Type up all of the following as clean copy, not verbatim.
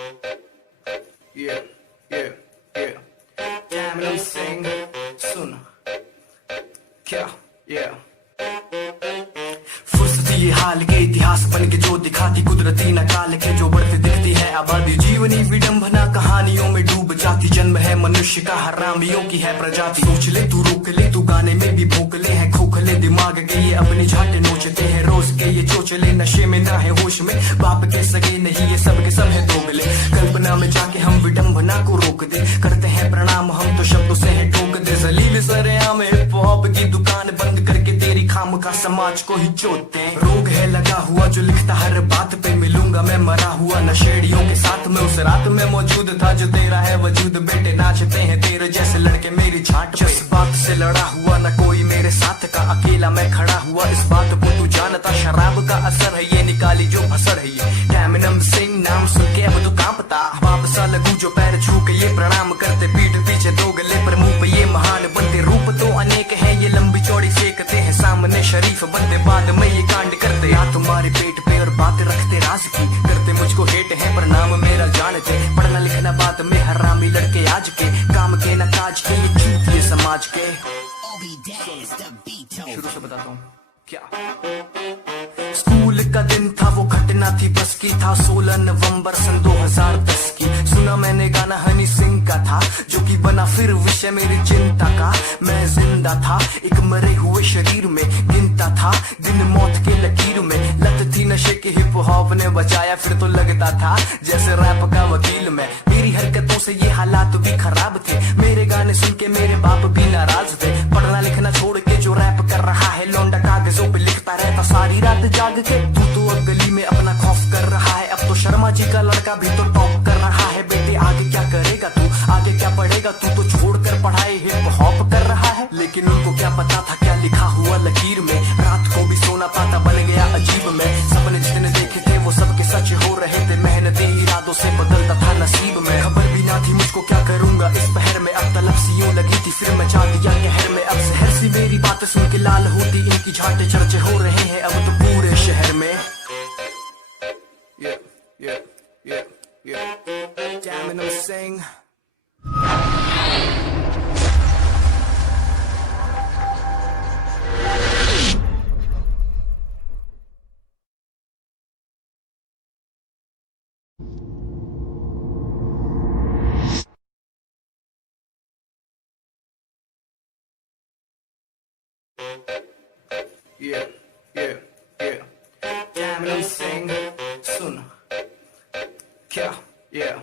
Yeah, yeah, yeah. Damn sing, सुन क्या, yeah. फुर्सत ये हाल के इतिहास बन के जो दिखाती कुदरती नकाल के जो बढ़ती दिखती है आबादी जीवनी विडंबना कहानियों में डूब जाती जन्म है मनुष्य का हरामियों की है प्रजाति सोच ले तू रोक ले तू गाने में भी भोंकले हैं खोखले दिमाग के ये अपनी झाटे नोचते हैं रोज के ये चोचले नशे में ना है होश में बाप के सगे नहीं ये सब के सब है दोगले कल्पना में जाके हम विडंबना को रोक दे करते हैं प्रणाम हम तो शब्दों से है ठोक दे जलील सरेआम हिप हॉप की दुकान बंद करके तेरी खाम का समाज को ही चोते रोग है लगा हुआ जो लिखता हर बात पे मिलूंगा मैं मरा हुआ नशेड़ियों के साथ में उस रात में मौजूद था जो तेरा है वजूद बेटे नाचते हैं तेरे जैसे लड़के मेरी छाट पे इस बात से लड़ा हुआ न कोई मेरे साथ का अकेला मैं खड़ा हुआ इस बात को तू जानता शराब का असर है ये निकाली जो भसड़ है ये डैमिनम सिंह नाम सुन के अब तो कांपता बाप सा लगू जो पैर छू के ये प्रणाम करते पीठ पीछे दो गले पर मुंह पे ये महान बनते रूप तो अनेक है ये लंबी चौड़ी फेंकते हैं सामने शरीफ बनते बाद में ये कांड करते या तुम्हारे पेट पे और बातें रखते राज की करते मुझको हेट है पर नाम मेरा जानते पढ़ना लिखना बात में हरामी लड़के आज के काम के न काज के ये चूत ये समाज के शुरू से बताता हूँ क्या स्कूल का दिन था वो घटना थी बस की था 16 नवंबर सन 2010 की सुना मैंने गाना हनी सिंह का था जो कि बना फिर विषय मेरी चिंता का मैं जिंदा था एक मरे हुए शरीर में गिनता था दिन मौत के लकीर में लत थी नशे के हिप हॉप ने बचाया फिर तो लगता था जैसे रैप का वकील मैं मेरी हरकतों से ये हालात भी खराब थे मेरे गाने सुन के मेरे बाप भी नाराज थे पढ़ना लिखना छोड़ के जो रैप कर रहा है लौंडा कागजों पे लिखता रहता सारी रात जाग के तू तो अब गली में अपना खौफ कर रहा है अब तो शर्मा जी का लड़का भी तो टॉप कर रहा है बेटे आगे क्या करेगा तू आगे क्या पढ़ेगा तू तो छोड़कर पढ़ाई हिप हॉप कर रहा है लेकिन उनको क्या पता था क्या लिखा हुआ लकीर में रात को भी सोना पाता बन गया अजीब में सपने जितने देखे थे वो सबके सच हो रहे थे मेहनत इरादों से बदलता था नसीब में खबर भी ना थी मुझको क्या करूंगा इस पहर में अब तलब सी यूं लगी थी फिर मचा दिया कहर में अब शहर सी मेरी बात सुन के लाल होती इनकी झाटे चर्चे हो रहे हैं अब तो पूरे शहर में Damn sing Yeah, yeah, yeah. Damn sing सुन क्या, yeah.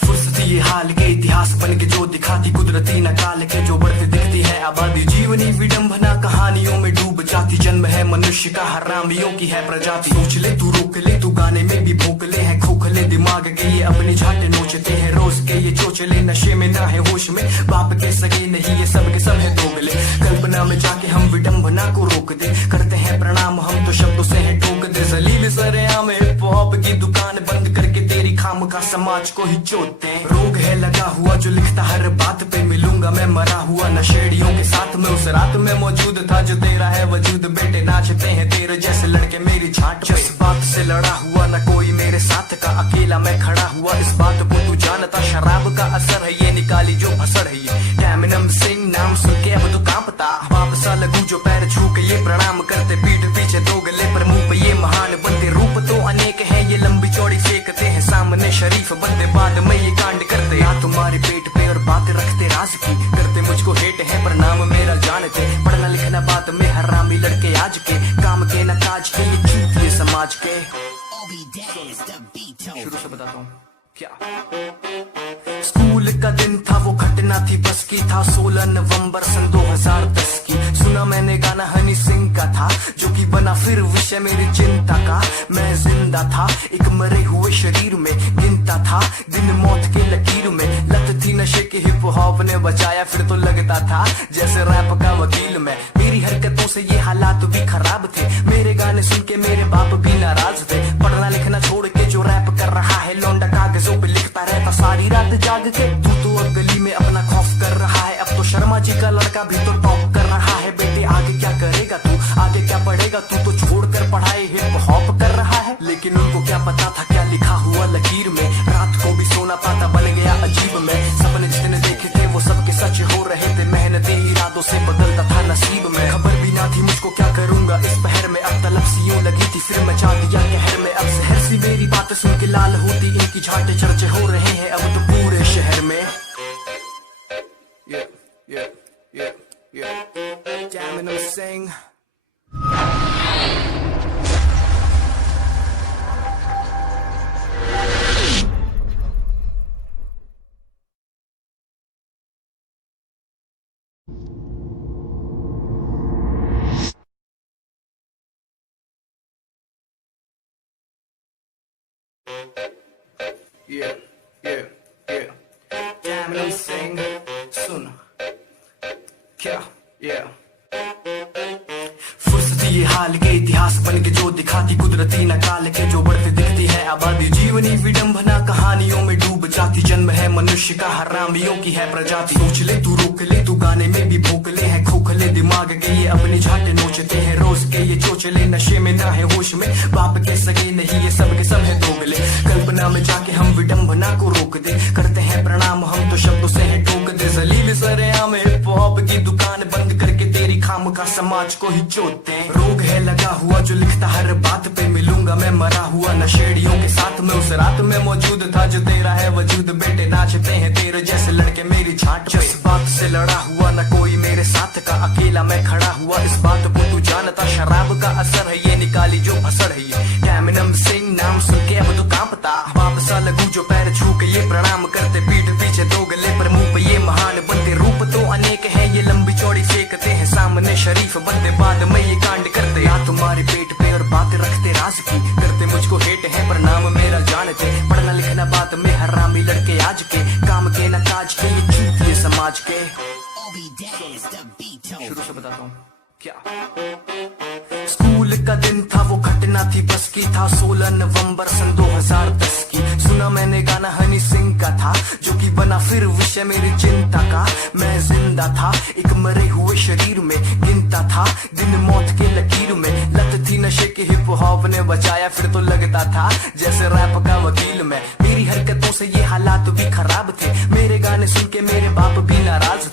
फुर्सत ये हाल के इतिहास बन के जो दिखाती कुदरती नकाल के जो बढ़ती दिखती है आबादी जीवनी विडंबना कहानियों में डूब जाती जन्म है मनुष्य का हरामियों की है प्रजाति सोच ले तू रोक ले तू गाने में भी भोंकले हैं खोखले दिमाग के ये अपनी झाटे नोचते हैं रोज के ये चोचले नशे में ना है होश में बाप के सगे नहीं ये सब के सब है दोगले कल्पना में जाके हम विडंबना को रोक दे करते हैं प्रणाम हम तो शब्दों से है ठोक दे जलील सरेआम हिप हॉप की दुकान बंद करके तेरी खाम का समाज को ही चोते रोग है लगा हुआ जो लिखता हर बात पे मिलूंगा मैं मरा हुआ नशेड़ियों के साथ में उस रात में मौजूद था जो तेरा है वजूद बेटे नाचते हैं तेरे जैसे लड़के मेरी छाट पे इस बात से लड़ा हुआ न कोई मेरे साथ का अकेला मैं खड़ा हुआ इस बात को तू जानता शराब का असर है ये निकाली जो भसड़ है ये डैमिनम सिंह नाम सुन के अब तो कांपता बाप सा लगू जो पैर छू के ये प्रणाम करते पीठ पीछे दो गले पर मुंह पे ये महान बनते रूप तो अनेक है ये लंबी चौड़ी फेंकते हैं सामने शरीफ बनते बाद में ये कांड करते या तुम्हारे पेट पे और बातें रखते राज की करते मुझको हेट है पर नाम मेरा जानते पढ़ना लिखना बात में हरामी लड़के आज के काम के न काज के ये चूत ये समाज के शुरू से बताता हूँ क्या स्कूल का दिन था वो घटना थी बस की था 16 नवंबर सन 2010 की सुना मैंने गाना हनी सिंह का था जो कि बना फिर विषय मेरी चिंता का मैं जिंदा था एक मरे हुए शरीर में गिनता था दिन मौत के लकीर में लत थी नशे के हिप हॉप ने बचाया फिर तो लगता था जैसे रैप का वकील मैं मेरी हरकतों से ये हालात भी खराब थे मेरे गाने सुन के मेरे बाप भी नाराज थे पढ़ना लिखना छोड़ के जो रैप कर रहा है लौंडा कागजों पे लिखता रहता सारी रात जाग के तू तो अब गली में अपना खौफ कर रहा है अब तो शर्मा जी का लड़का भी तो टॉप कर रहा है बेटे आगे क्या करेगा तू आगे क्या पढ़ेगा तू तो छोड़कर पढ़ाई हिप हॉप कर रहा है लेकिन उनको क्या पता था क्या लिखा हुआ बातों से बदलता था नसीब में। खबर भी ना थी मुझको क्या करूंगा इस पहर में, अब तलब सी यूं लगी थी फिर मचा दिया कहर में। अब शहर सी मेरी बात सुन के लाल होती, इनकी झाटे चर्चे हो रहे हैं अब तो पूरे शहर में। Yeah, yeah, yeah, yeah. Damn it, I'm saying. Yeah, yeah, yeah. Damn it, I'm saying. सुन क्या, yeah. फुर्सत ये हाल के इतिहास बन के जो दिखाती कुदरती नकाल के, जो बढ़ती दिखती है आबादी जीवनी विडंबना कहानियों में डूब जाती। जन्म है मनुष्य का हरामियों की है प्रजाति। सोच ले तू रोक ले तू गाने में भी भोकले हैं खोखले दिमाग के ये अपनी झाटे नोचते हैं रोज के ये चोचले। नशे में ना है होश में बाप के सगे नहीं ये सब के सब है दोगले। कल्पना में जाके हम विडंबना को रोक दे, करते हैं प्रणाम हम तो शब्दों से है टोक दे। जलील सरेआम हिप हॉप की दुकान बंद करके तेरी खाम का समाज को ही चोते। रोग है लगा हुआ जो लिखता हर बात पे, मिलूंगा मैं मरा हुआ नशेड़ियों के साथ में। उस रात में मौजूद था जो तेरा है वजूद, बेटे नाचते हैं तेरे जैसे लड़के मेरी छाट पे। इस बात से लड़ा हुआ न कोई मेरे साथ का, अकेला मैं खड़ा हुआ इस बात को तू जानता। शराब का असर है ये निकाली जो असर है ये। Damn it, I'm saying, नाम सुन के अब तो कांपता। बाप सा लगू जो पैर छू के ये प्रणाम करते, पीठ पीछे दो गले पर मुंह पे ये महान बनते। रूप तो अनेक है ये लंबी चौड़ी फेंकते हैं सामने शरीफ बनते, बाद में ये कांड करते। या तुम्हारे पेट पे और बातें रखते राज की, करते मुझको हेट है पर नाम मेरा जानते। पढ़ना लिखना बात में हरामी लड़के आज के, काम के न काज के ये चूतिए समाज के। शुरू से बताता हूँ क्या। स्कूल का दिन था वो घटना थी बस की, था 16 नवंबर सन 2010 की। सुना मैंने गाना हनी सिंह का था जो कि बना फिर विषय मेरी चिंता का। मैं जिंदा था एक मरे हुए शरीर में, गिनता था दिन मौत के लकीर में। लत थी नशे के हिप हॉप ने बचाया, फिर तो लगता था जैसे रैप का वकील मैं। मेरी हरकतों से ये हालात भी खराब थे, मेरे गाने सुन के मेरे बाप भी नाराज